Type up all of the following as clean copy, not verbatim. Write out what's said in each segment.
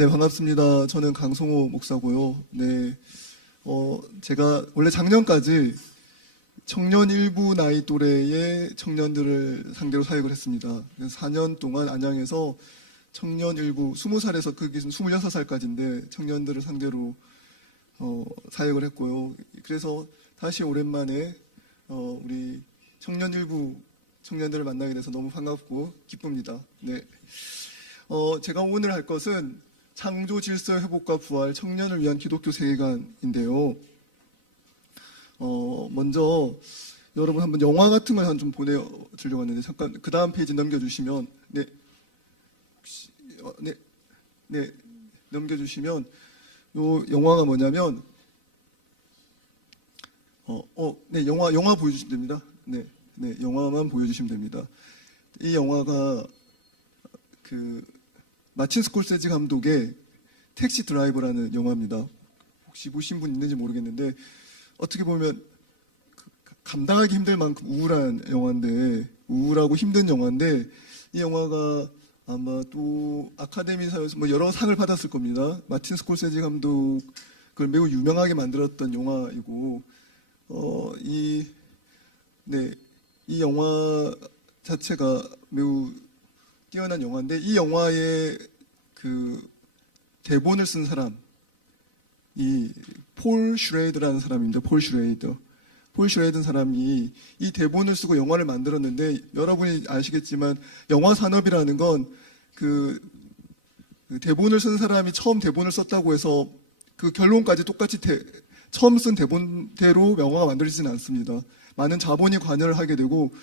네, 반갑습니다. 저는 강성호 목사고요. 네, 제가 원래 작년까지 청년 일부 나이 또래의 청년들을 상대로 사역을 했습니다. 그래서 4년 동안 안양에서 청년 일부 20살에서 그게 26살까지인데 청년들을 상대로 사역을 했고요. 그래서 다시 오랜만에 우리 청년 일부 청년들을 만나게 돼서 너무 반갑고 기쁩니다. 네, 제가 오늘 할 것은 창조 질서 회복과 부활 청년을 위한 기독교 세계관인데요. 먼저 여러분 한번 영화 같은 걸 좀 보내주려고 하는데 잠깐 그 다음 페이지 넘겨주시면 네, 넘겨주시면 요 영화가 뭐냐면 네, 영화 보여주시면 됩니다. 네, 영화만 보여주시면 됩니다. 이 영화가 마틴 스콜세지 감독의 택시 드라이버라는 영화입니다. 혹시 보신 분 있는지 모르겠는데 어떻게 보면 감당하기 힘들 만큼 우울하고 힘든 영화인데 이 영화가 아마 또 아카데미상에서 여러 상을 받았을 겁니다. 마틴 스콜세지 감독을 매우 유명하게 만들었던 영화이고 이 영화 자체가 매우 뛰어난 영화인데 이 영화의 대본을 쓴 사람이 폴 슈레이드라는 사람입니다. 폴 슈레이드 사람이 이 대본을 쓰고 영화를 만들었는데 여러분이 아시겠지만 영화 산업이라는 건 대본을 쓴 사람이 처음 대본을 썼다고 해서 그 결론까지 똑같이 처음 쓴 대본대로 영화가 만들어지지는 않습니다. 많은 자본이 관여를 하게 되고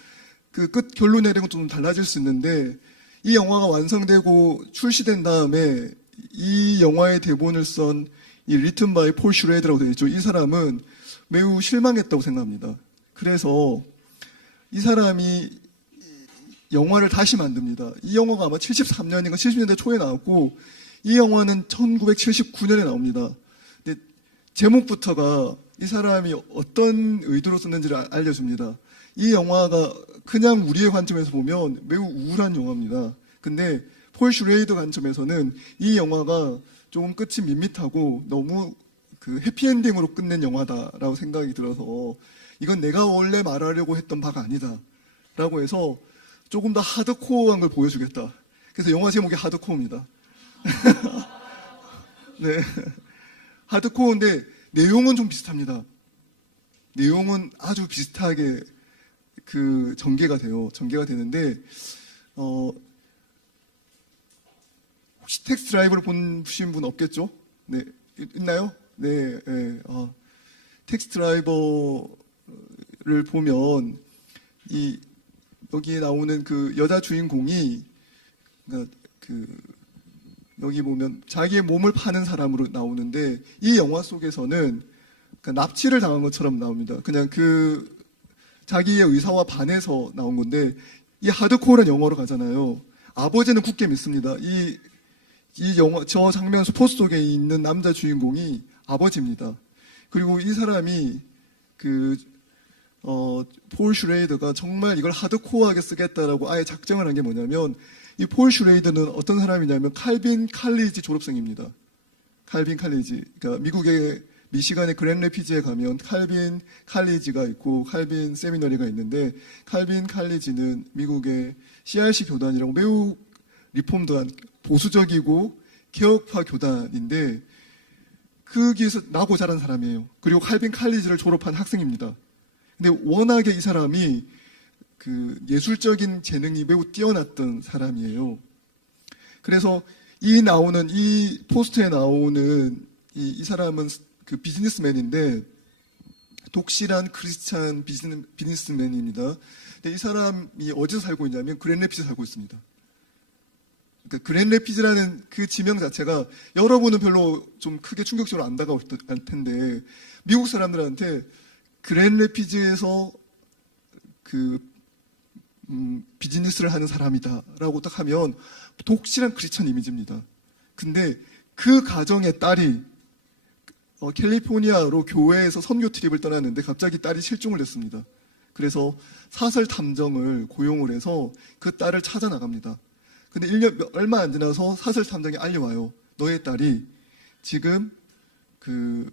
그 끝 결론 내용은 좀 달라질 수 있는데 이 영화가 완성되고 출시된 다음에 이 영화의 대본을 쓴 이 리튼 바이 폴 슈레이드라고 되어 있죠. 이 사람은 매우 실망했다고 생각합니다. 그래서 이 사람이 영화를 다시 만듭니다. 이 영화가 아마 73년인가 70년대 초에 나왔고 이 영화는 1979년에 나옵니다. 근데 제목부터가 이 사람이 어떤 의도로 썼는지를 알려줍니다. 이 영화가 그냥 우리의 관점에서 보면 매우 우울한 영화입니다. 근데 폴 슈레이더 관점에서는 이 영화가 조금 끝이 밋밋하고 너무 해피엔딩으로 끝낸 영화다라고 생각이 들어서 이건 내가 원래 말하려고 했던 바가 아니다 라고 해서 조금 더 하드코어한 걸 보여주겠다. 그래서 영화 제목이 하드코어입니다. 네, 하드코어인데 내용은 좀 비슷합니다. 내용은 아주 비슷하게 전개가 되는데 혹시 텍스 드라이버를 보신 분 없겠죠? 네, 있나요? 네, 텍스 드라이버를 보면 여기에 나오는 여자 주인공이 여기 보면 자기의 몸을 파는 사람으로 나오는데 이 영화 속에서는 납치를 당한 것처럼 나옵니다. 그냥 자기의 의사와 반해서 나온 건데 이 하드코어란 영어로 가잖아요. 아버지는 굳게 믿습니다. 저 장면 포스 속에 있는 남자 주인공이 아버지입니다. 그리고 이 사람이 폴 슈레이더가 정말 이걸 하드코어하게 쓰겠다라고 아예 작정을 한 게 뭐냐면 이 폴 슈레이더는 어떤 사람이냐면 칼빈 칼리지 졸업생입니다. 칼빈 칼리지. 그러니까 미국의 미시간의 그랜드 레피지에 가면 칼빈 칼리지가 있고 칼빈 세미너리가 있는데 칼빈 칼리지는 미국의 CRC 교단이라고 매우 리폼드한 보수적이고 개혁파 교단인데 거기에서 나고 자란 사람이에요. 그리고 칼빈 칼리지를 졸업한 학생입니다. 근데 워낙에 이 사람이 예술적인 재능이 매우 뛰어났던 사람이에요. 그래서 이 포스터에 나오는 이 사람은 비즈니스맨인데 독실한 크리스찬 비즈니스맨입니다. 근데 이 사람이 어디서 살고 있냐면 그랜드래피드에 살고 있습니다. 그러니까 그랜드래피드라는 그 지명 자체가 여러분은 별로 좀 크게 충격적으로 안 다가올 텐데 미국 사람들한테 그랜드래피드에서 비즈니스를 하는 사람이다라고 딱 하면 독실한 크리스찬 이미지입니다. 근데 그 가정의 딸이 캘리포니아로 교회에서 선교 트립을 떠났는데 갑자기 딸이 실종을 했습니다. 그래서 사설 탐정을 고용을 해서 그 딸을 찾아 나갑니다. 근데 얼마 안 지나서 사설 탐정이 알려와요. 너의 딸이 지금 그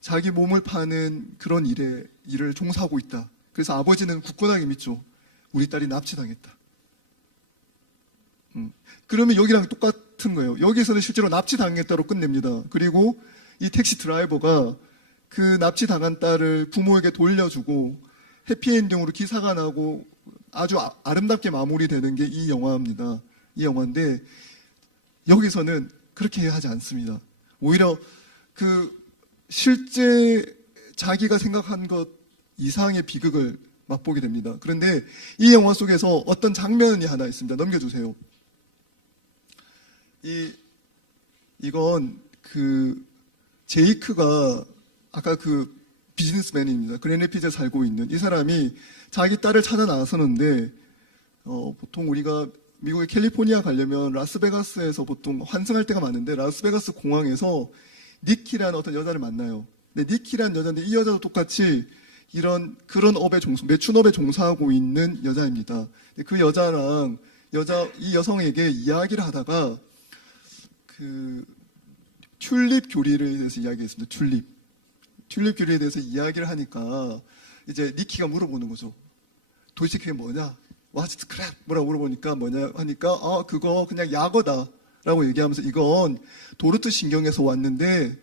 자기 몸을 파는 그런 일을 종사하고 있다. 그래서 아버지는 굳건하게 믿죠. 우리 딸이 납치당했다. 그러면 여기랑 똑같은 거예요. 여기서는 실제로 납치당했다로 끝냅니다. 그리고 이 택시 드라이버가 그 납치당한 딸을 부모에게 돌려주고 해피엔딩으로 기사가 나고 아주 아름답게 마무리되는 게 이 영화입니다. 이 영화인데 여기서는 그렇게 하지 않습니다. 오히려 그 실제 자기가 생각한 것 이상의 비극을 맛보게 됩니다. 그런데 이 영화 속에서 어떤 장면이 하나 있습니다. 넘겨주세요. 이건 그 제이크가 아까 그 비즈니스맨입니다. 그랜리피즈에 살고 있는 이 사람이 자기 딸을 찾아 나서는데 보통 우리가 미국의 캘리포니아 가려면 라스베가스에서 보통 환승할 때가 많은데 라스베가스 공항에서 니키라는 어떤 여자를 만나요. 근데 니키라는 여자인데 이 여자도 똑같이 그런 매춘업에 종사하고 있는 여자입니다. 그 여자랑 이 여성에게 이야기를 하다가 그 튤립 교리에 대해서 이야기했습니다. 튤립 교리에 대해서 이야기를 하니까 이제 니키가 물어보는 거죠. 도대체 그게 뭐냐? What's crap? 뭐라고 물어보니까 뭐냐 하니까 그거 그냥 약어다라고 얘기하면서 이건 도르트 신경에서 왔는데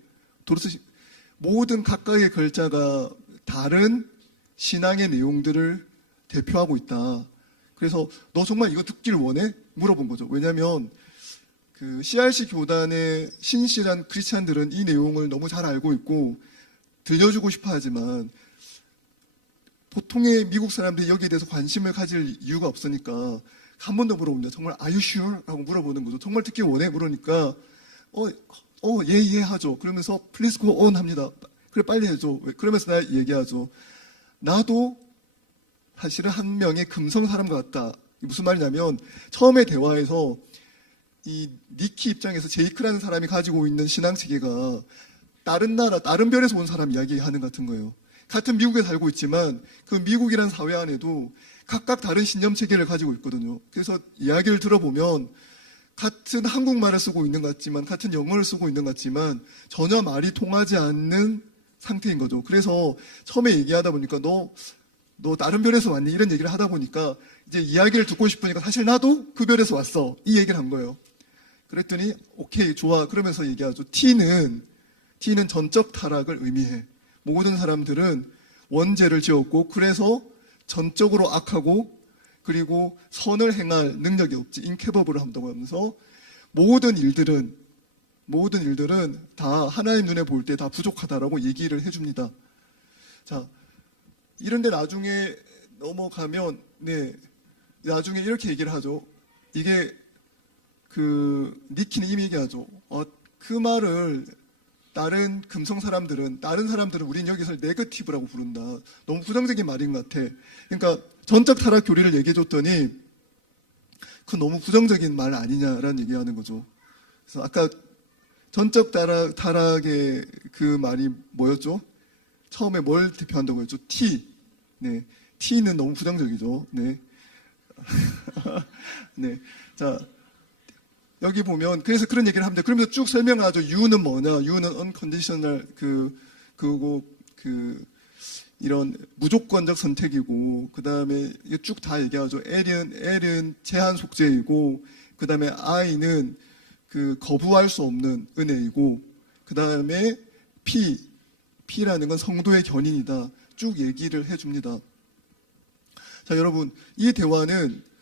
모든 각각의 글자가 다른 신앙의 내용들을 대표하고 있다. 그래서 너 정말 이거 듣길 원해? 물어본 거죠. 왜냐하면 그 CRC 교단의 신실한 크리스찬들은 이 내용을 너무 잘 알고 있고 들려주고 싶어 하지만 보통의 미국 사람들이 여기에 대해서 관심을 가질 이유가 없으니까 한 번 더 물어봅니다. 정말 Are you sure? 라고 물어보는 거죠. 정말 듣기 원해? 물으니까 예 하죠. 그러면서 Please go on 합니다. 그래 빨리 해줘. 그러면서 나 얘기하죠. 나도 사실은 한 명의 금성 사람 같다. 무슨 말이냐면 처음에 대화에서 이 니키 입장에서 제이크라는 사람이 가지고 있는 신앙 체계가 다른 나라, 다른 별에서 온 사람 이야기하는 같은 거예요. 같은 미국에 살고 있지만 그 미국이라는 사회 안에도 각각 다른 신념 체계를 가지고 있거든요. 그래서 이야기를 들어보면 같은 한국말을 쓰고 있는 것 같지만 같은 영어를 쓰고 있는 것 같지만 전혀 말이 통하지 않는 상태인 거죠. 그래서 처음에 얘기하다 보니까 너 다른 별에서 왔니? 이런 얘기를 하다 보니까 이제 이야기를 듣고 싶으니까 사실 나도 그 별에서 왔어. 이 얘기를 한 거예요. 그랬더니 오케이 좋아. 그러면서 얘기하죠. T는 전적 타락을 의미해. 모든 사람들은 원죄를 지었고 그래서 전적으로 악하고 그리고 선을 행할 능력이 없지. 인캐버블을 한다고 하면서 모든 일들은 다 하나님 눈에 볼 때 다 부족하다라고 얘기를 해줍니다. 자, 이런데 나중에 넘어가면 나중에 이렇게 얘기를 하죠. 이게 그 니키는 이미 얘기하죠. 그 말을 다른 사람들은 우린 여기서 네거티브라고 부른다. 너무 부정적인 말인 것 같아. 그러니까 전적 타락 교리를 얘기해줬더니 그 너무 부정적인 말 아니냐라는 얘기하는 거죠. 그래서 아까 전적 타락의 그 말이 뭐였죠? 처음에 뭘 대표한다고 했죠? T. T는 너무 부정적이죠. 자. 여기 보면 그래서 그런 얘기를 합니다. 그러면서 쭉 설명하죠. U는 뭐냐? U는 unconditional 이런 무조건적 선택이고 그 다음에 쭉 다 얘기하죠. L은 제한 속죄이고 그 다음에 I는 그 거부할 수 없는 은혜이고 그 다음에 P라는 건 성도의 견인이다. 쭉 얘기를 해줍니다. 자, 여러분 이 대화는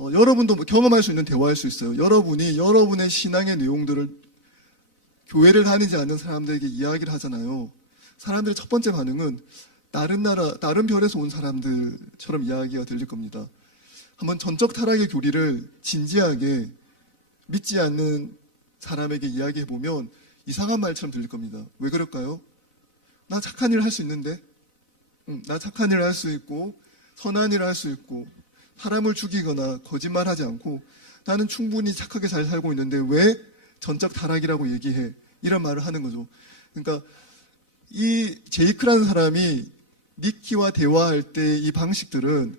여러분도 경험할 수 있는 대화일 수 있어요. 여러분이 여러분의 신앙의 내용들을 교회를 다니지 않는 사람들에게 이야기를 하잖아요. 사람들의 첫 번째 반응은 다른 나라, 다른 별에서 온 사람들처럼 이야기가 들릴 겁니다. 한번 전적 타락의 교리를 진지하게 믿지 않는 사람에게 이야기해보면 이상한 말처럼 들릴 겁니다. 왜 그럴까요? 나 착한 일을 할 수 있는데, 나 착한 일을 할 수 있고 선한 일을 할 수 있고 사람을 죽이거나 거짓말하지 않고 나는 충분히 착하게 잘 살고 있는데 왜 전적 타락이라고 얘기해? 이런 말을 하는 거죠. 그러니까 이 제이크라는 사람이 니키와 대화할 때 이 방식들은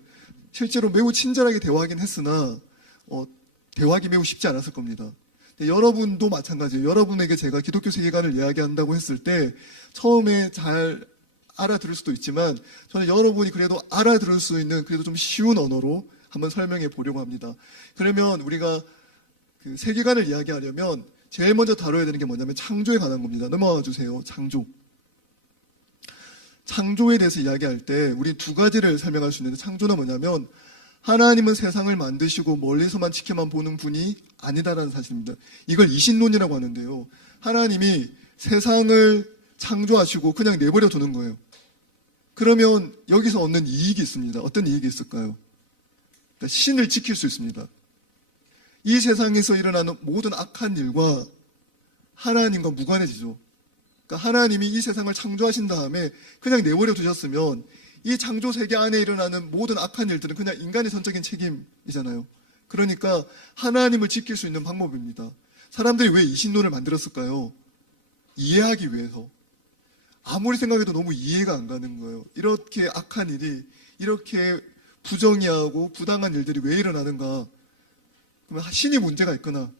실제로 매우 친절하게 대화하긴 했으나 대화하기 매우 쉽지 않았을 겁니다. 여러분도 마찬가지예요. 여러분에게 제가 기독교 세계관을 이야기한다고 했을 때 처음에 잘 알아들을 수도 있지만 저는 여러분이 그래도 알아들을 수 있는 그래도 좀 쉬운 언어로 한번 설명해 보려고 합니다. 그러면 우리가 그 세계관을 이야기하려면 제일 먼저 다뤄야 되는 게 뭐냐면 창조에 관한 겁니다. 넘어가 주세요. 창조. 창조에 대해서 이야기할 때 우리 두 가지를 설명할 수 있는데 창조는 뭐냐면 하나님은 세상을 만드시고 멀리서만 지켜만 보는 분이 아니다라는 사실입니다. 이걸 이신론이라고 하는데요. 하나님이 세상을 창조하시고 그냥 내버려 두는 거예요. 그러면 여기서 얻는 이익이 있습니다. 어떤 이익이 있을까요? 신을 지킬 수 있습니다. 이 세상에서 일어나는 모든 악한 일과 하나님과 무관해지죠. 그러니까 하나님이 이 세상을 창조하신 다음에 그냥 내버려 두셨으면 이 창조 세계 안에 일어나는 모든 악한 일들은 그냥 인간의 선적인 책임이잖아요. 그러니까 하나님을 지킬 수 있는 방법입니다. 사람들이 왜 이신론을 만들었을까요? 이해하기 위해서. 아무리 생각해도 너무 이해가 안 가는 거예요. 이렇게 악한 일이, 이렇게 부정의하고 부당한 일들이 왜 일어나는가? 그러면 신이 문제가 있거나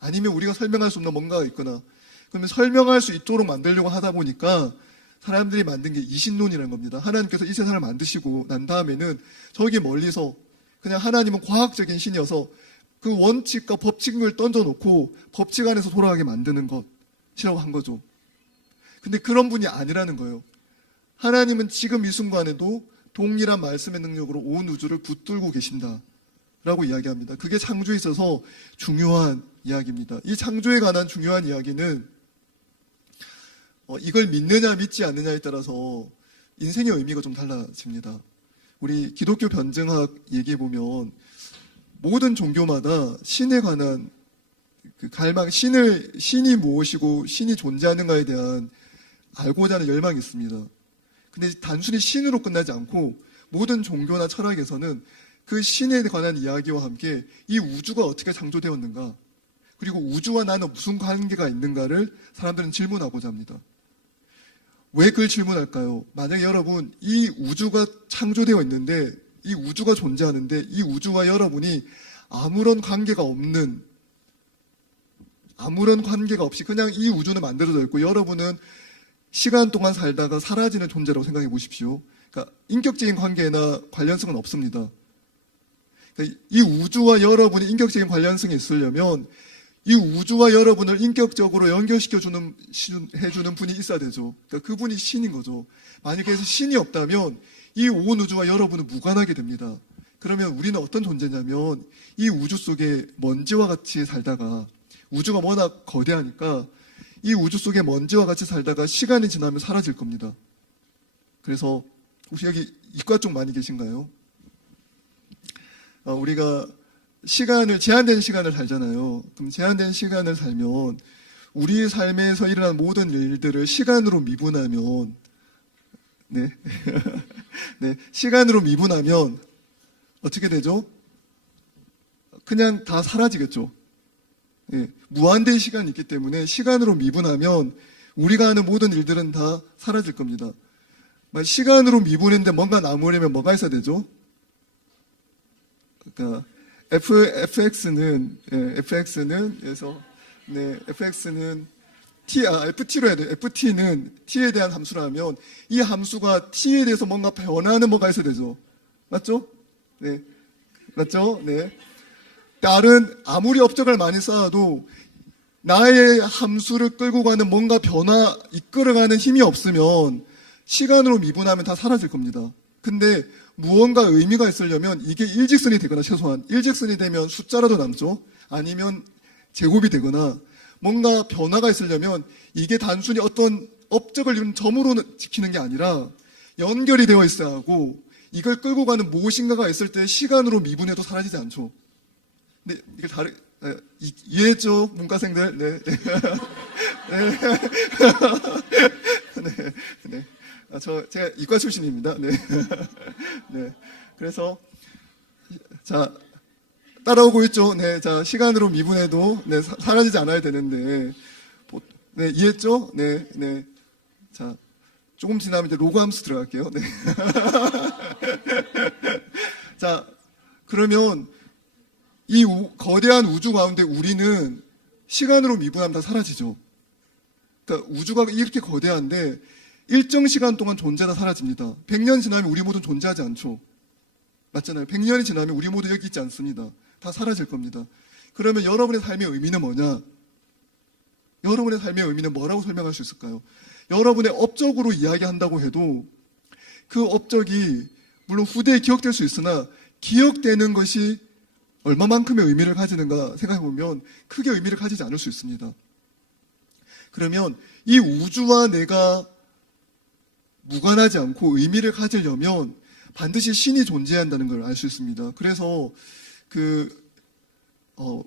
아니면 우리가 설명할 수 없는 뭔가가 있거나 그러면 설명할 수 있도록 만들려고 하다 보니까 사람들이 만든 게 이신론이라는 겁니다. 하나님께서 이 세상을 만드시고 난 다음에는 저기 멀리서 그냥 하나님은 과학적인 신이어서 그 원칙과 법칙을 던져놓고 법칙 안에서 돌아가게 만드는 것이라고 한 거죠. 근데 그런 분이 아니라는 거예요. 하나님은 지금 이 순간에도 동일한 말씀의 능력으로 온 우주를 붙들고 계신다라고 이야기합니다. 그게 창조에 있어서 중요한 이야기입니다. 이 창조에 관한 중요한 이야기는 이걸 믿느냐 믿지 않느냐에 따라서 인생의 의미가 좀 달라집니다. 우리 기독교 변증학 얘기해보면 모든 종교마다 신에 관한 그 갈망, 신이 무엇이고 신이 존재하는가에 대한 알고자 하는 열망이 있습니다. 근데 단순히 신으로 끝나지 않고 모든 종교나 철학에서는 그 신에 관한 이야기와 함께 이 우주가 어떻게 창조되었는가, 그리고 우주와 나는 무슨 관계가 있는가를 사람들은 질문하고자 합니다. 왜 그걸 질문할까요? 만약에 여러분 이 우주가 창조되어 있는데 이 우주가 존재하는데 이 우주와 여러분이 아무런 관계가 없이 그냥 이 우주는 만들어져 있고 여러분은 시간 동안 살다가 사라지는 존재라고 생각해 보십시오. 그러니까 인격적인 관계나 관련성은 없습니다. 그러니까 이 우주와 여러분이 인격적인 관련성이 있으려면 이 우주와 여러분을 인격적으로 해주는 분이 있어야 되죠. 그러니까 그분이 신인 거죠. 만약에 신이 없다면 이 온 우주와 여러분은 무관하게 됩니다. 그러면 우리는 어떤 존재냐면 이 우주 속에 먼지와 같이 살다가 우주가 워낙 거대하니까 이 우주 속에 먼지와 같이 살다가 시간이 지나면 사라질 겁니다. 그래서 혹시 여기 이과 쪽 많이 계신가요? 우리가 제한된 시간을 살잖아요. 그럼 제한된 시간을 살면 우리의 삶에서 일어나는 모든 일들을 시간으로 미분하면 네. 시간으로 미분하면 어떻게 되죠? 그냥 다 사라지겠죠. 네, 무한대의 시간이 있기 때문에 시간으로 미분하면 우리가 하는 모든 일들은 다 사라질 겁니다. 시간으로 미분했는데 뭔가 남으려면 뭐가 있어야 되죠? 그러니까 FX는 FT로 해야 돼요. FT는 T에 대한 함수라면 이 함수가 T에 대해서 뭔가 변하는 뭐가 있어야 되죠. 맞죠? 네. 맞죠? 네. 다른 아무리 업적을 많이 쌓아도 나의 함수를 끌고 가는 뭔가 이끌어가는 힘이 없으면 시간으로 미분하면 다 사라질 겁니다. 근데 무언가 의미가 있으려면 이게 일직선이 되거나 최소한 일직선이 되면 숫자라도 남죠. 아니면 제곱이 되거나 뭔가 변화가 있으려면 이게 단순히 어떤 업적을 이룬 점으로 지키는 게 아니라 연결이 되어 있어야 하고 이걸 끌고 가는 무엇인가가 있을 때 시간으로 미분해도 사라지지 않죠. 근데 이걸 이해했죠? 문과생들? 네. 네. 제가 이과 출신입니다. 네. 네. 그래서, 자, 따라오고 있죠? 네. 자, 시간으로 미분해도, 네, 사라지지 않아야 되는데, 네, 이해했죠? 네, 네. 자, 조금 지나면 이제 로그 함수 들어갈게요. 네. 자, 그러면 이 거대한 우주 가운데 우리는 시간으로 미분하면 다 사라지죠. 그러니까 우주가 이렇게 거대한데 일정 시간 동안 존재가 사라집니다. 100년 지나면 우리 모두 존재하지 않죠. 맞잖아요. 100년이 지나면 우리 모두 여기 있지 않습니다. 다 사라질 겁니다. 그러면 여러분의 삶의 의미는 뭐냐? 여러분의 삶의 의미는 뭐라고 설명할 수 있을까요? 여러분의 업적으로 이야기한다고 해도 그 업적이 물론 후대에 기억될 수 있으나 기억되는 것이 얼마만큼의 의미를 가지는가 생각해보면 크게 의미를 가지지 않을 수 있습니다. 그러면 이 우주와 내가 무관하지 않고 의미를 가지려면 반드시 신이 존재한다는 걸 알 수 있습니다. 그래서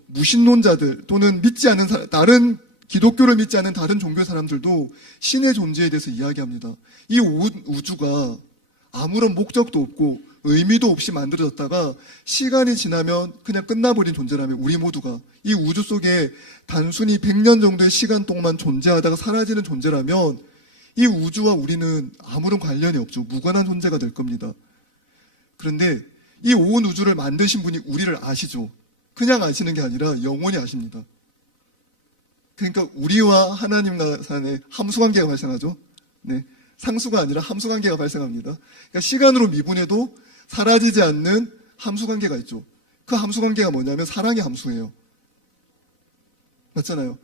무신론자들 또는 믿지 않는 다른 기독교를 믿지 않는 다른 종교 사람들도 신의 존재에 대해서 이야기합니다. 이 우주가 아무런 목적도 없고 의미도 없이 만들어졌다가 시간이 지나면 그냥 끝나버린 존재라면 우리 모두가 이 우주 속에 단순히 100년 정도의 시간 동안 존재하다가 사라지는 존재라면 이 우주와 우리는 아무런 관련이 없죠. 무관한 존재가 될 겁니다. 그런데 이 온 우주를 만드신 분이 우리를 아시죠. 그냥 아시는 게 아니라 영원히 아십니다. 그러니까 우리와 하나님 간의 함수관계가 발생하죠. 네, 상수가 아니라 함수관계가 발생합니다. 그러니까 시간으로 미분해도 사라지지 않는 함수관계가 있죠. 그 함수관계가 뭐냐면 사랑의 함수예요. 맞잖아요.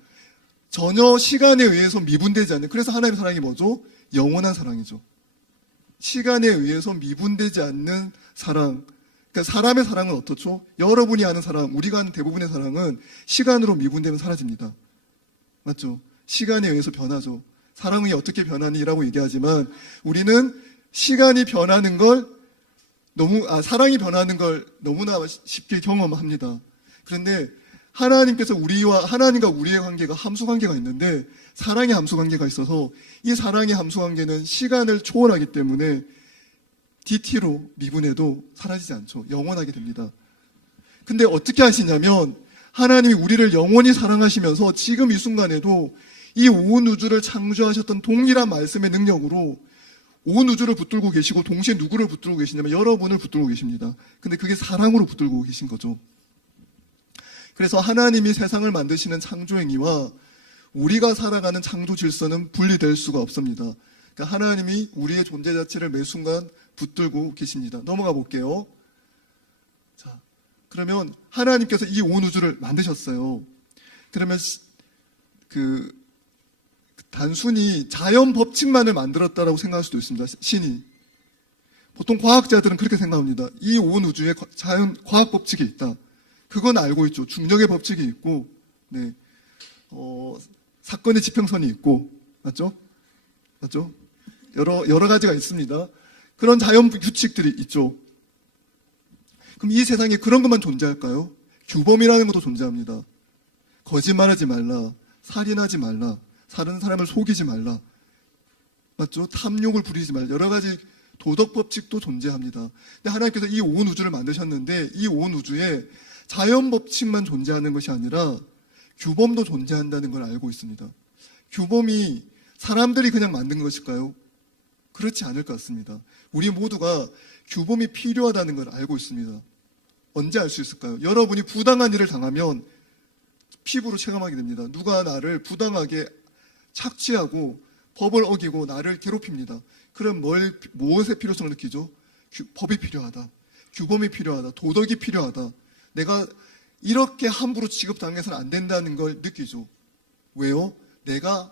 전혀 시간에 의해서 미분되지 않는, 그래서 하나님의 사랑이 뭐죠? 영원한 사랑이죠. 시간에 의해서 미분되지 않는 사랑. 그러니까 사람의 사랑은 어떻죠? 여러분이 아는 사랑, 우리가 아는 대부분의 사랑은 시간으로 미분되면 사라집니다. 맞죠? 시간에 의해서 변하죠. 사랑이 어떻게 변하니라고 얘기하지만 우리는 시간이 변하는 걸 사랑이 변하는 걸 너무나 쉽게 경험합니다. 그런데 하나님께서 하나님과 우리의 관계가 함수관계가 있는데 사랑의 함수관계가 있어서 이 사랑의 함수관계는 시간을 초월하기 때문에 DT로 미분해도 사라지지 않죠. 영원하게 됩니다. 근데 어떻게 하시냐면 하나님이 우리를 영원히 사랑하시면서 지금 이 순간에도 이 온 우주를 창조하셨던 동일한 말씀의 능력으로 온 우주를 붙들고 계시고 동시에 누구를 붙들고 계시냐면 여러분을 붙들고 계십니다. 근데 그게 사랑으로 붙들고 계신 거죠. 그래서 하나님이 세상을 만드시는 창조행위와 우리가 살아가는 창조 질서는 분리될 수가 없습니다. 그러니까 하나님이 우리의 존재 자체를 매 순간 붙들고 계십니다. 넘어가 볼게요. 자, 그러면 하나님께서 이 온 우주를 만드셨어요. 그러면 단순히 자연 법칙만을 만들었다라고 생각할 수도 있습니다. 신이. 보통 과학자들은 그렇게 생각합니다. 이 온 우주에 자연 과학 법칙이 있다. 그건 알고 있죠. 중력의 법칙이 있고, 네, 사건의 지평선이 있고, 맞죠? 맞죠? 여러 가지가 있습니다. 그런 자연 규칙들이 있죠. 그럼 이 세상에 그런 것만 존재할까요? 규범이라는 것도 존재합니다. 거짓말하지 말라, 살인하지 말라, 다른 사람을 속이지 말라, 맞죠? 탐욕을 부리지 말라, 여러 가지 도덕 법칙도 존재합니다. 근데 하나님께서 이 온 우주를 만드셨는데 이 온 우주에 자연 법칙만 존재하는 것이 아니라 규범도 존재한다는 걸 알고 있습니다. 규범이 사람들이 그냥 만든 것일까요? 그렇지 않을 것 같습니다. 우리 모두가 규범이 필요하다는 걸 알고 있습니다. 언제 알 수 있을까요? 여러분이 부당한 일을 당하면 피부로 체감하게 됩니다. 누가 나를 부당하게 착취하고 법을 어기고 나를 괴롭힙니다. 그럼 무엇의 필요성을 느끼죠? 법이 필요하다. 규범이 필요하다. 도덕이 필요하다. 내가 이렇게 함부로 취급당해서는 안 된다는 걸 느끼죠. 왜요? 내가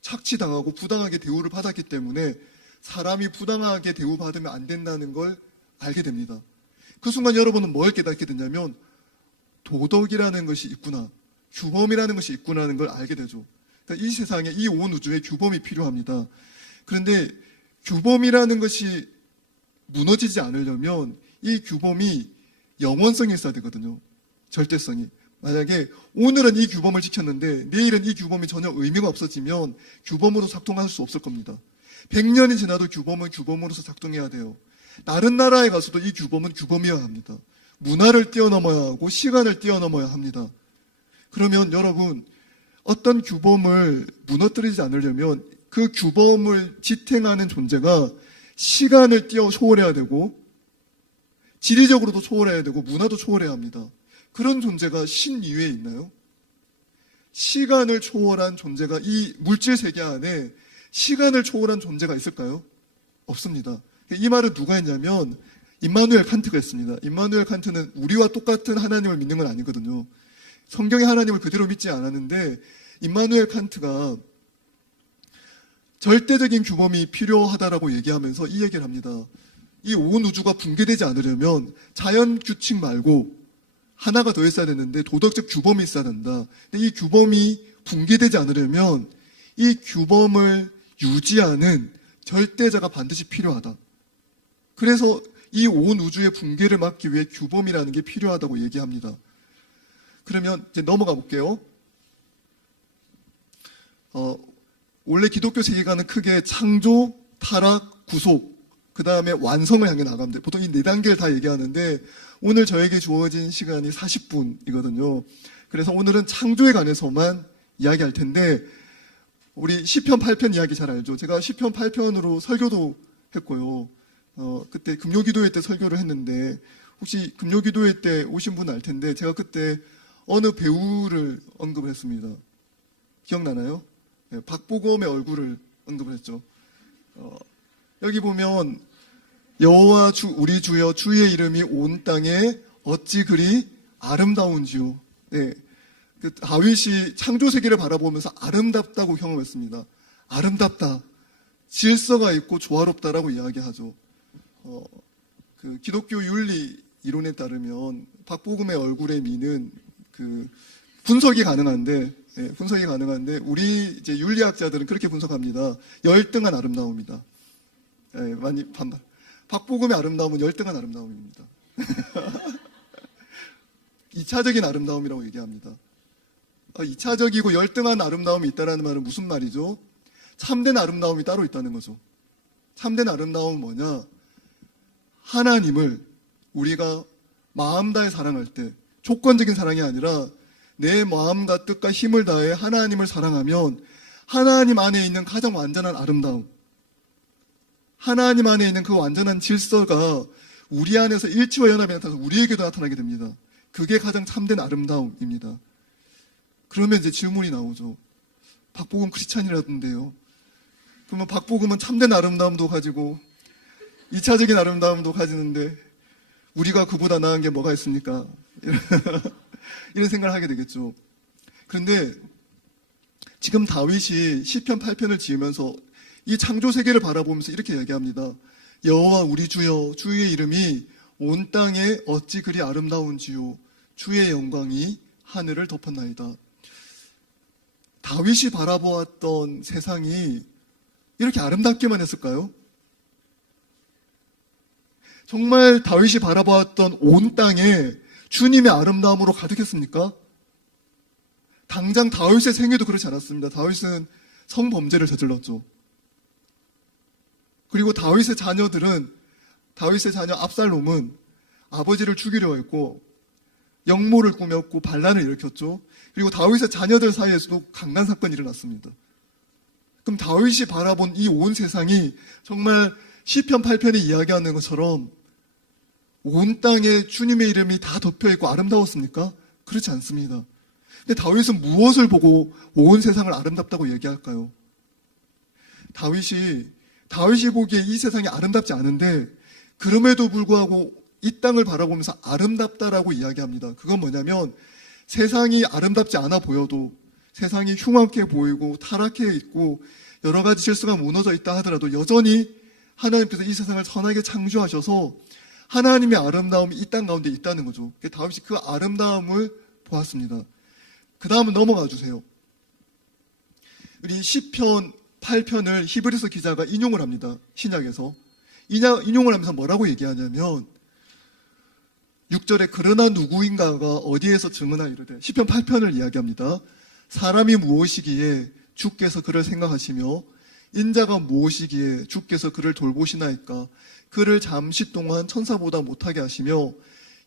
착취당하고 부당하게 대우를 받았기 때문에 사람이 부당하게 대우받으면 안 된다는 걸 알게 됩니다. 그 순간 여러분은 뭘 깨닫게 되냐면 도덕이라는 것이 있구나, 규범이라는 것이 있구나라는 걸 알게 되죠. 그러니까 이 세상에 이 온 우주에 규범이 필요합니다. 그런데 규범이라는 것이 무너지지 않으려면 이 규범이 영원성이 있어야 되거든요. 절대성이. 만약에 오늘은 이 규범을 지켰는데 내일은 이 규범이 전혀 의미가 없어지면 규범으로 작동할 수 없을 겁니다. 100년이 지나도 규범은 규범으로서 작동해야 돼요. 다른 나라에 가서도 이 규범은 규범이어야 합니다. 문화를 뛰어넘어야 하고 시간을 뛰어넘어야 합니다. 그러면 여러분, 어떤 규범을 무너뜨리지 않으려면 그 규범을 지탱하는 존재가 시간을 초월해야 되고 지리적으로도 초월해야 되고 문화도 초월해야 합니다. 그런 존재가 신 이외에 있나요? 시간을 초월한 존재가 이 물질 세계 안에 시간을 초월한 존재가 있을까요? 없습니다. 이 말은 누가 했냐면 임마누엘 칸트가 했습니다. 임마누엘 칸트는 우리와 똑같은 하나님을 믿는 건 아니거든요. 성경의 하나님을 그대로 믿지 않았는데 임마누엘 칸트가 절대적인 규범이 필요하다라고 얘기하면서 이 얘기를 합니다. 이 온 우주가 붕괴되지 않으려면 자연 규칙 말고 하나가 더 있어야 되는데 도덕적 규범이 있어야 된다. 근데 이 규범이 붕괴되지 않으려면 이 규범을 유지하는 절대자가 반드시 필요하다. 그래서 이 온 우주의 붕괴를 막기 위해 규범이라는 게 필요하다고 얘기합니다. 그러면 이제 넘어가 볼게요. 원래 기독교 세계관은 크게 창조, 타락, 구속, 그 다음에 완성을 향해 나갑니다. 보통 이 네 단계를 다 얘기하는데 오늘 저에게 주어진 시간이 40분이거든요. 그래서 오늘은 창조에 관해서만 이야기할 텐데 우리 시편 8편 이야기 잘 알죠? 제가 시편 8편으로 설교도 했고요. 그때 금요기도회 때 설교를 했는데 혹시 금요기도회 때 오신 분 알 텐데 제가 그때 어느 배우를 언급을 했습니다. 기억나나요? 네, 박보검의 얼굴을 언급을 했죠. 여기 보면 여호와 우리 주여 주의 이름이 온 땅에 어찌 그리 아름다운지요. 네, 그 다윗이 창조 세계를 바라보면서 아름답다고 경험했습니다. 아름답다, 질서가 있고 조화롭다라고 이야기하죠. 그 기독교 윤리 이론에 따르면 박보검의 얼굴의 미는 그 분석이 가능한데 우리 이제 윤리학자들은 그렇게 분석합니다. 열등한 아름다움이다. 네, 많이 반발. 박보검의 아름다움은 열등한 아름다움입니다. 2차적인 아름다움이라고 얘기합니다. 2차적이고 열등한 아름다움이 있다는 말은 무슨 말이죠? 참된 아름다움이 따로 있다는 거죠. 참된 아름다움은 뭐냐? 하나님을 우리가 마음 다해 사랑할 때 조건적인 사랑이 아니라 내 마음과 뜻과 힘을 다해 하나님을 사랑하면 하나님 안에 있는 가장 완전한 아름다움, 하나님 안에 있는 그 완전한 질서가 우리 안에서 일치와 연합이 나타나서 우리에게도 나타나게 됩니다. 그게 가장 참된 아름다움입니다. 그러면 이제 질문이 나오죠. 박보검 크리스찬이라던데요. 그러면 박보검은 참된 아름다움도 가지고 2차적인 아름다움도 가지는데 우리가 그보다 나은 게 뭐가 있습니까? 이런 생각을 하게 되겠죠. 그런데 지금 다윗이 시편 8편을 지으면서 이 창조 세계를 바라보면서 이렇게 얘기합니다. 여호와 우리 주여 주의 이름이 온 땅에 어찌 그리 아름다운지요 주의 영광이 하늘을 덮었나이다. 다윗이 바라보았던 세상이 이렇게 아름답기만 했을까요? 정말 다윗이 바라보았던 온 땅에 주님의 아름다움으로 가득했습니까? 당장 다윗의 생애도 그렇지 않았습니다. 다윗은 성범죄를 저질렀죠. 그리고 다윗의 자녀 압살롬은 아버지를 죽이려 했고 역모를 꾸몄고 반란을 일으켰죠. 그리고 다윗의 자녀들 사이에서도 강간 사건이 일어났습니다. 그럼 다윗이 바라본 이 온 세상이 정말 시편 8편이 이야기하는 것처럼 온 땅에 주님의 이름이 다 덮여있고 아름다웠습니까? 그렇지 않습니다. 근데 다윗은 무엇을 보고 온 세상을 아름답다고 얘기할까요? 다윗이 보기에 이 세상이 아름답지 않은데 그럼에도 불구하고 이 땅을 바라보면서 아름답다라고 이야기합니다. 그건 뭐냐면 세상이 아름답지 않아 보여도 세상이 흉악해 보이고 타락해 있고 여러 가지 질서가 무너져 있다 하더라도 여전히 하나님께서 이 세상을 선하게 창조하셔서 하나님의 아름다움이 이 땅 가운데 있다는 거죠. 다윗이 그 아름다움을 보았습니다. 그 다음은 넘어가 주세요. 우리 시편 8편을 히브리서 기자가 인용을 합니다. 신약에서. 인용을 하면서 뭐라고 얘기하냐면 6절에 그러나 누구인가가 어디에서 증언하 이르되 시편 8편을 이야기합니다. 사람이 무엇이기에 주께서 그를 생각하시며 인자가 무엇이기에 주께서 그를 돌보시나이까. 그를 잠시 동안 천사보다 못하게 하시며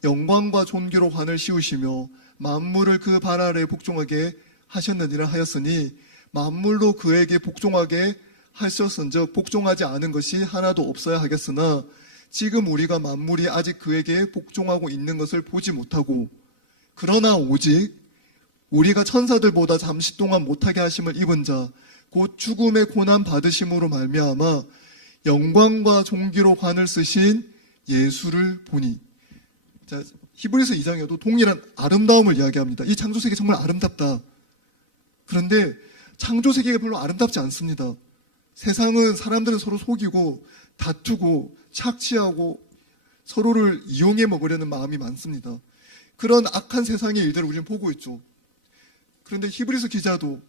영광과 존귀로 관을 씌우시며 만물을 그 발 아래 복종하게 하셨느니라 하였으니 만물로 그에게 복종하게 하셨은즉 복종하지 않은 것이 하나도 없어야 하겠으나 지금 우리가 만물이 아직 그에게 복종하고 있는 것을 보지 못하고 그러나 오직 우리가 천사들보다 잠시 동안 못하게 하심을 입은 자, 곧 죽음의 고난 받으심으로 말미암아 영광과 존귀로 관을 쓰신 예수를 보니. 자, 히브리서 2장에도 동일한 아름다움을 이야기합니다. 이 창조세계 정말 아름답다. 그런데 창조세계가 별로 아름답지 않습니다. 세상은 사람들은 서로 속이고 다투고 착취하고 서로를 이용해 먹으려는 마음이 많습니다. 그런 악한 세상의 일들을 우리는 보고 있죠. 그런데 히브리서 기자도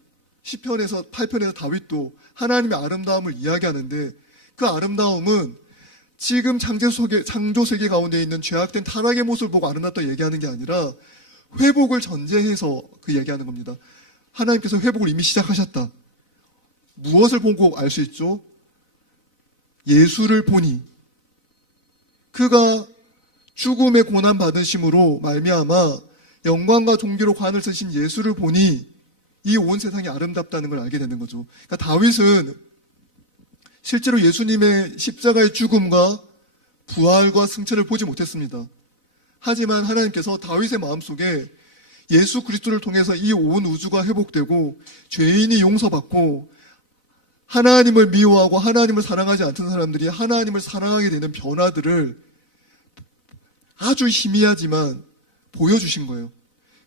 시편에서 8편에서 다윗도 하나님의 아름다움을 이야기하는데 그 아름다움은 지금 창조세계 가운데 있는 죄악된 타락의 모습을 보고 아름답다 얘기하는 게 아니라 회복을 전제해서 그 얘기하는 겁니다. 하나님께서 회복을 이미 시작하셨다. 무엇을 보고 알 수 있죠? 예수를 보니 그가 죽음의 고난 받으심으로 말미암아 영광과 존귀로 관을 쓰신 예수를 보니 이 온 세상이 아름답다는 걸 알게 되는 거죠. 그러니까 다윗은 실제로 예수님의 십자가의 죽음과 부활과 승천을 보지 못했습니다. 하지만 하나님께서 다윗의 마음속에 예수 그리스도를 통해서 이 온 우주가 회복되고 죄인이 용서받고 하나님을 미워하고 하나님을 사랑하지 않던 사람들이 하나님을 사랑하게 되는 변화들을 아주 희미하지만 보여주신 거예요.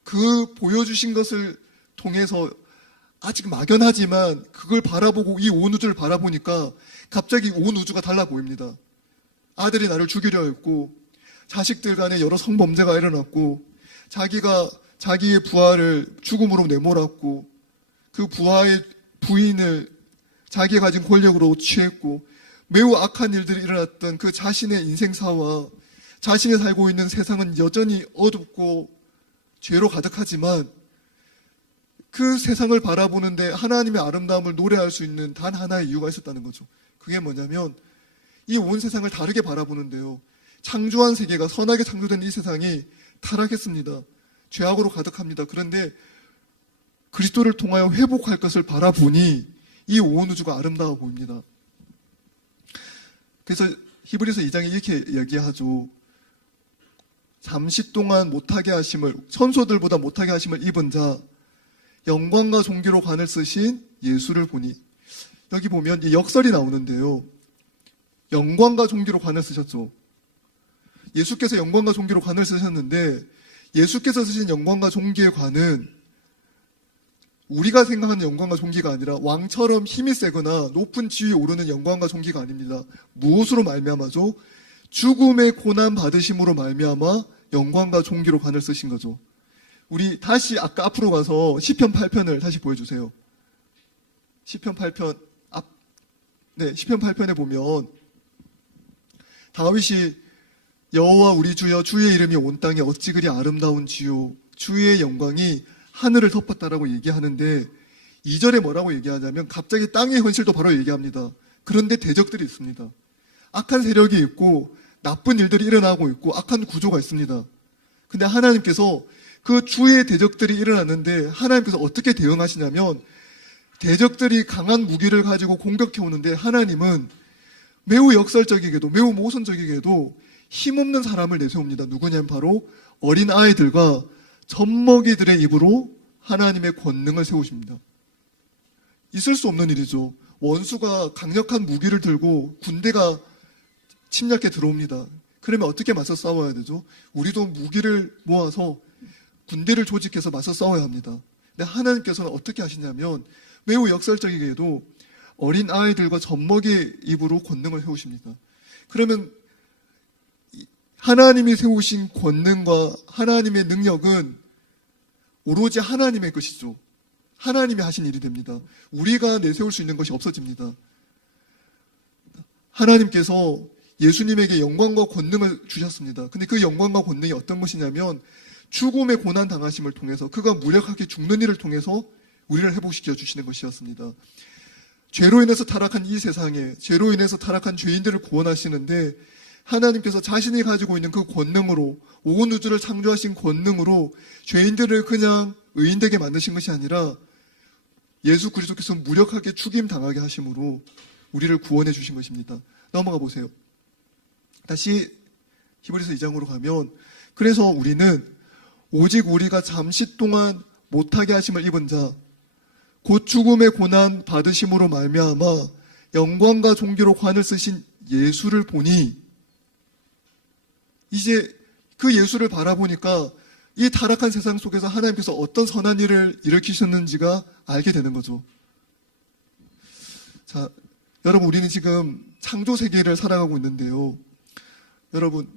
그 보여주신 것을 통해서 아직 막연하지만 그걸 바라보고 이 온 우주를 바라보니까 갑자기 온 우주가 달라 보입니다. 아들이 나를 죽이려 했고 자식들 간에 여러 성범죄가 일어났고 자기가 자기의 부하를 죽음으로 내몰았고 그 부하의 부인을 자기가 가진 권력으로 취했고 매우 악한 일들이 일어났던 그 자신의 인생사와 자신이 살고 있는 세상은 여전히 어둡고 죄로 가득하지만 그 세상을 바라보는데 하나님의 아름다움을 노래할 수 있는 단 하나의 이유가 있었다는 거죠. 그게 뭐냐면 이 온 세상을 다르게 바라보는데요. 창조한 세계가 선하게 창조된 이 세상이 타락했습니다. 죄악으로 가득합니다. 그런데 그리스도를 통하여 회복할 것을 바라보니 이 온 우주가 아름다워 보입니다. 그래서 히브리서 2장에 이렇게 얘기하죠. 잠시 동안 못하게 하심을, 선소들보다 못하게 하심을 입은 자, 영광과 존귀로 관을 쓰신 예수를 보니. 여기 보면 이 역설이 나오는데요. 영광과 존귀로 관을 쓰셨죠. 예수께서 영광과 존귀로 관을 쓰셨는데 예수께서 쓰신 영광과 존귀의 관은 우리가 생각하는 영광과 존귀가 아니라 왕처럼 힘이 세거나 높은 지위에 오르는 영광과 존귀가 아닙니다. 무엇으로 말미암아죠? 죽음의 고난 받으심으로 말미암아 영광과 존귀로 관을 쓰신 거죠. 우리 다시 아까 앞으로 가서 시편 8편을 다시 보여주세요. 시편 8편 시편 8편에 보면 다윗이 여호와 우리 주여 주의 이름이 온 땅에 어찌 그리 아름다운지요 주의 영광이 하늘을 덮었다라고 얘기하는데 2절에 뭐라고 얘기하냐면 갑자기 땅의 현실도 바로 얘기합니다. 그런데 대적들이 있습니다. 악한 세력이 있고 나쁜 일들이 일어나고 있고 악한 구조가 있습니다. 근데 하나님께서 그 주의 대적들이 일어났는데 하나님께서 어떻게 대응하시냐면 대적들이 강한 무기를 가지고 공격해 오는데 하나님은 매우 역설적이게도 매우 모선적이게도 힘없는 사람을 내세웁니다. 누구냐면 바로 어린 아이들과 젖먹이들의 입으로 하나님의 권능을 세우십니다. 있을 수 없는 일이죠. 원수가 강력한 무기를 들고 군대가 침략해 들어옵니다. 그러면 어떻게 맞서 싸워야 되죠? 우리도 무기를 모아서 군대를 조직해서 맞서 싸워야 합니다. 근데 하나님께서는 어떻게 하시냐면 매우 역설적이게도 어린 아이들과 젖먹이의 입으로 권능을 세우십니다. 그러면 하나님이 세우신 권능과 하나님의 능력은 오로지 하나님의 것이죠. 하나님이 하신 일이 됩니다. 우리가 내세울 수 있는 것이 없어집니다. 하나님께서 예수님에게 영광과 권능을 주셨습니다. 근데 그 영광과 권능이 어떤 것이냐면 죽음의 고난 당하심을 통해서 그가 무력하게 죽는 일을 통해서 우리를 회복시켜 주시는 것이었습니다. 죄로 인해서 타락한 이 세상에 죄로 인해서 타락한 죄인들을 구원하시는데 하나님께서 자신이 가지고 있는 그 권능으로 온 우주를 창조하신 권능으로 죄인들을 그냥 의인되게 만드신 것이 아니라 예수 그리스도께서 무력하게 죽임 당하게 하심으로 우리를 구원해 주신 것입니다. 넘어가 보세요. 다시 히브리서 2장으로 가면 그래서 우리는 오직 우리가 잠시 동안 못하게 하심을 입은 자, 곧 죽음의 고난 받으심으로 말미암아 영광과 존귀로 관을 쓰신 예수를 보니, 이제 그 예수를 바라보니까 이 타락한 세상 속에서 하나님께서 어떤 선한 일을 일으키셨는지가 알게 되는 거죠. 자, 여러분, 우리는 지금 창조 세계를 살아가고 있는데요. 여러분,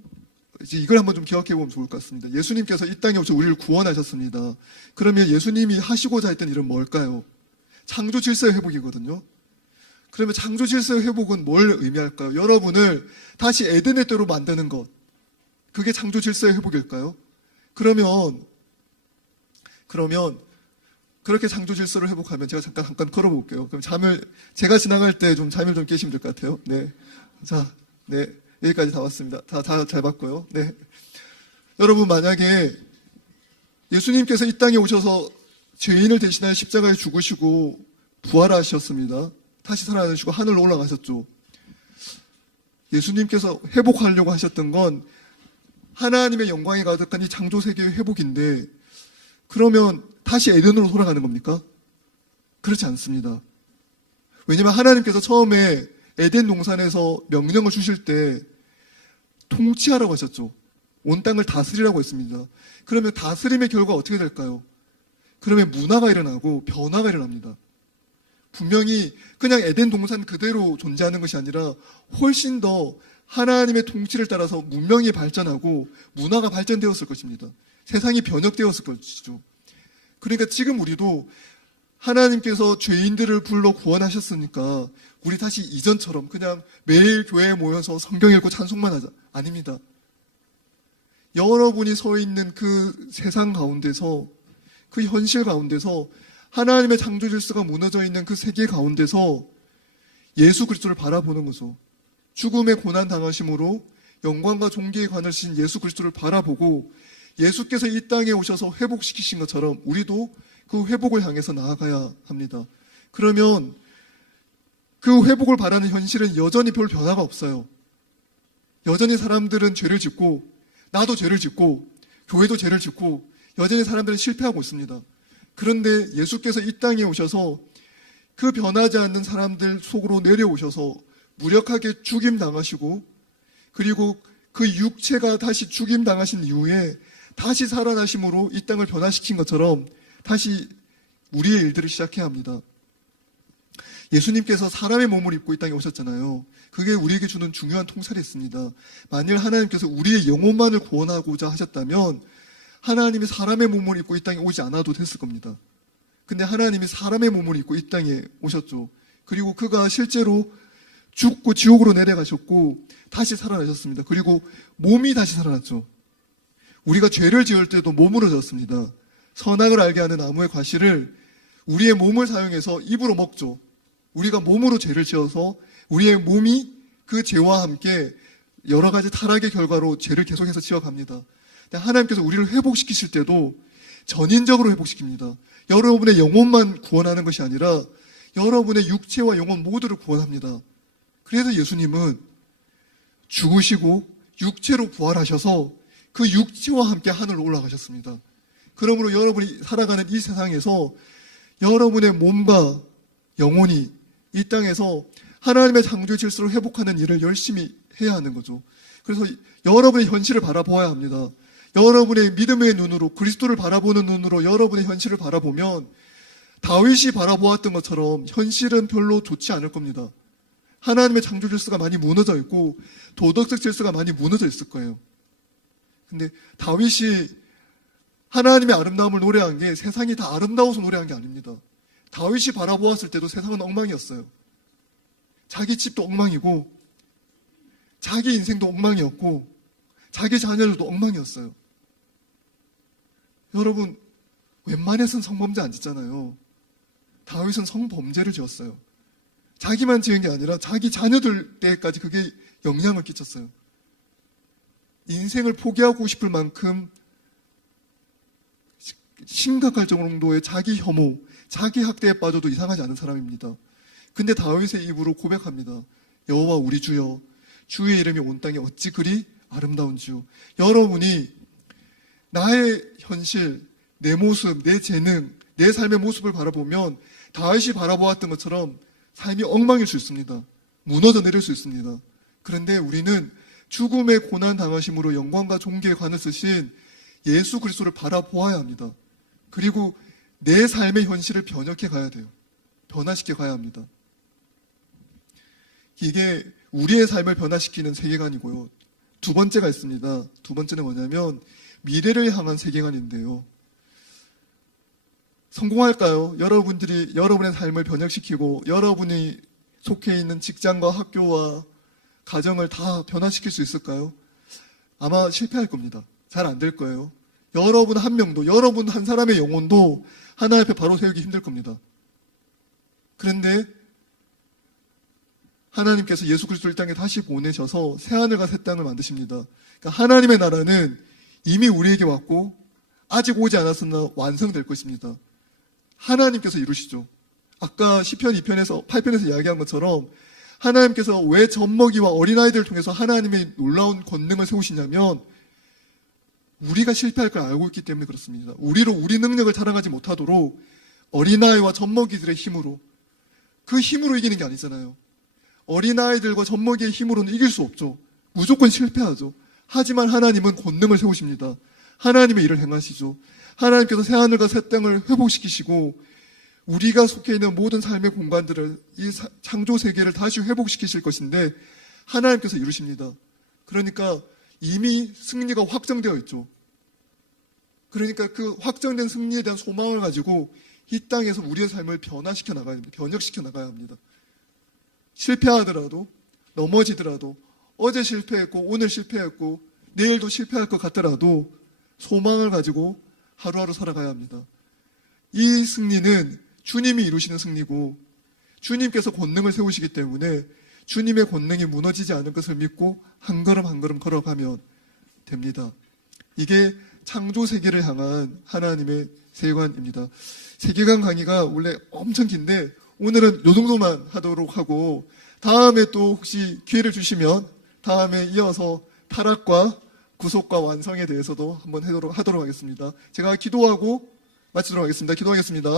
이제 이걸 한번 좀 기억해 보면 좋을 것 같습니다. 예수님께서 이 땅에 오셔서 우리를 구원하셨습니다. 그러면 예수님이 하시고자 했던 일은 뭘까요? 창조 질서의 회복이거든요. 그러면 창조 질서의 회복은 뭘 의미할까요? 여러분을 다시 에덴의 때로 만드는 것. 그게 창조 질서의 회복일까요? 그러면 그렇게 창조 질서를 회복하면 제가 잠깐 걸어볼게요. 그럼 제가 지나갈 때 좀 잠을 좀 깨시면 될 것 같아요. 네. 자, 네. 여기까지 다 왔습니다. 다 잘 봤고요. 네. 여러분, 만약에 예수님께서 이 땅에 오셔서 죄인을 대신하여 십자가에 죽으시고 부활하셨습니다. 다시 살아나시고 하늘로 올라가셨죠. 예수님께서 회복하려고 하셨던 건 하나님의 영광이 가득한 이 창조 세계의 회복인데, 그러면 다시 에덴으로 돌아가는 겁니까? 그렇지 않습니다. 왜냐하면 하나님께서 처음에 에덴 동산에서 명령을 주실 때 통치하라고 하셨죠. 온 땅을 다스리라고 했습니다. 그러면 다스림의 결과가 어떻게 될까요? 그러면 문화가 일어나고 변화가 일어납니다. 분명히 그냥 에덴 동산 그대로 존재하는 것이 아니라 훨씬 더 하나님의 통치를 따라서 문명이 발전하고 문화가 발전되었을 것입니다. 세상이 변혁되었을 것이죠. 그러니까 지금 우리도 하나님께서 죄인들을 불러 구원하셨으니까 우리 다시 이전처럼 그냥 매일 교회에 모여서 성경 읽고 찬송만 하자. 아닙니다. 여러분이 서 있는 그 세상 가운데서, 그 현실 가운데서, 하나님의 창조 질서가 무너져 있는 그 세계 가운데서 예수 그리스도를 바라보는 거죠. 죽음의 고난 당하심으로 영광과 존귀의 관을 신 예수 그리스도를 바라보고 예수께서 이 땅에 오셔서 회복시키신 것처럼 우리도 그 회복을 향해서 나아가야 합니다. 그러면 그 회복을 바라는 현실은 여전히 별 변화가 없어요. 여전히 사람들은 죄를 짓고, 나도 죄를 짓고, 교회도 죄를 짓고, 여전히 사람들은 실패하고 있습니다. 그런데 예수께서 이 땅에 오셔서 그 변하지 않는 사람들 속으로 내려오셔서 무력하게 죽임당하시고, 그리고 그 육체가 다시 죽임당하신 이후에 다시 살아나심으로 이 땅을 변화시킨 것처럼 다시 우리의 일들을 시작해야 합니다. 예수님께서 사람의 몸을 입고 이 땅에 오셨잖아요. 그게 우리에게 주는 중요한 통찰이 있습니다. 만일 하나님께서 우리의 영혼만을 구원하고자 하셨다면 하나님이 사람의 몸을 입고 이 땅에 오지 않아도 됐을 겁니다. 근데 하나님이 사람의 몸을 입고 이 땅에 오셨죠. 그리고 그가 실제로 죽고 지옥으로 내려가셨고 다시 살아나셨습니다. 그리고 몸이 다시 살아났죠. 우리가 죄를 지을 때도 몸으로 졌습니다. 선악을 알게 하는 나무의 과실을 우리의 몸을 사용해서 입으로 먹죠. 우리가 몸으로 죄를 지어서 우리의 몸이 그 죄와 함께 여러 가지 타락의 결과로 죄를 계속해서 지어갑니다. 하나님께서 우리를 회복시키실 때도 전인적으로 회복시킵니다. 여러분의 영혼만 구원하는 것이 아니라 여러분의 육체와 영혼 모두를 구원합니다. 그래서 예수님은 죽으시고 육체로 부활하셔서 그 육체와 함께 하늘로 올라가셨습니다. 그러므로 여러분이 살아가는 이 세상에서 여러분의 몸과 영혼이 이 땅에서 하나님의 창조 질서를 회복하는 일을 열심히 해야 하는 거죠. 그래서 여러분의 현실을 바라보아야 합니다. 여러분의 믿음의 눈으로, 그리스도를 바라보는 눈으로 여러분의 현실을 바라보면 다윗이 바라보았던 것처럼 현실은 별로 좋지 않을 겁니다. 하나님의 창조 질서가 많이 무너져 있고 도덕적 질서가 많이 무너져 있을 거예요. 근데 다윗이 하나님의 아름다움을 노래한 게 세상이 다 아름다워서 노래한 게 아닙니다. 다윗이 바라보았을 때도 세상은 엉망이었어요. 자기 집도 엉망이고 자기 인생도 엉망이었고 자기 자녀들도 엉망이었어요. 여러분, 웬만해서는 성범죄 안 짓잖아요. 다윗은 성범죄를 지었어요. 자기만 지은 게 아니라 자기 자녀들 때까지 그게 영향을 끼쳤어요. 인생을 포기하고 싶을 만큼 심각할 정도의 자기 혐오, 자기 학대에 빠져도 이상하지 않은 사람입니다. 근데 다윗의 입으로 고백합니다. 여호와 우리 주여, 주의 이름이 온 땅에 어찌 그리 아름다운지요. 여러분이 나의 현실, 내 모습, 내 재능, 내 삶의 모습을 바라보면 다윗이 바라보았던 것처럼 삶이 엉망일 수 있습니다. 무너져 내릴 수 있습니다. 그런데 우리는 죽음의 고난 당하심으로 영광과 존귀의 관을 쓰신 예수 그리스도를 바라보아야 합니다. 그리고 내 삶의 현실을 변혁해 가야 돼요. 변화시켜 가야 합니다. 이게 우리의 삶을 변화시키는 세계관이고요. 두 번째가 있습니다. 두 번째는 뭐냐면 미래를 향한 세계관인데요. 성공할까요? 여러분들이 여러분의 삶을 변혁시키고 여러분이 속해 있는 직장과 학교와 가정을 다 변화시킬 수 있을까요? 아마 실패할 겁니다. 잘 안 될 거예요. 여러분 한 명도, 여러분 한 사람의 영혼도 하나님 앞에 바로 세우기 힘들 겁니다. 그런데 하나님께서 예수 그리스도를 이 땅에 다시 보내셔서 새하늘과 새 땅을 만드십니다. 그러니까 하나님의 나라는 이미 우리에게 왔고 아직 오지 않았으나 완성될 것입니다. 하나님께서 이루시죠. 아까 시편 2편에서 8편에서 이야기한 것처럼 하나님께서 왜 젖먹이와 어린아이들을 통해서 하나님의 놀라운 권능을 세우시냐면 우리가 실패할 걸 알고 있기 때문에 그렇습니다. 우리 능력을 자랑하지 못하도록 어린아이와 젖먹이들의 힘으로, 그 힘으로 이기는 게 아니잖아요. 어린아이들과 젖먹이의 힘으로는 이길 수 없죠. 무조건 실패하죠. 하지만 하나님은 권능을 세우십니다. 하나님의 일을 행하시죠. 하나님께서 새하늘과 새 땅을 회복시키시고 우리가 속해 있는 모든 삶의 공간들을, 이 창조 세계를 다시 회복시키실 것인데 하나님께서 이루십니다. 그러니까 이미 승리가 확정되어 있죠. 그러니까 그 확정된 승리에 대한 소망을 가지고 이 땅에서 우리의 삶을 변화시켜 나가야 합니다. 변혁시켜 나가야 합니다. 실패하더라도, 넘어지더라도, 어제 실패했고 오늘 실패했고 내일도 실패할 것 같더라도 소망을 가지고 하루하루 살아가야 합니다. 이 승리는 주님이 이루시는 승리고 주님께서 권능을 세우시기 때문에 주님의 권능이 무너지지 않을 것을 믿고 한 걸음 한 걸음 걸어가면 됩니다. 이게 창조 세계를 향한 하나님의 세계관입니다. 세계관 강의가 원래 엄청 긴데 오늘은 이 정도만 하도록 하고 다음에 또 혹시 기회를 주시면 다음에 이어서 타락과 구속과 완성에 대해서도 한번 하도록 하겠습니다. 제가 기도하고 마치도록 하겠습니다. 기도하겠습니다.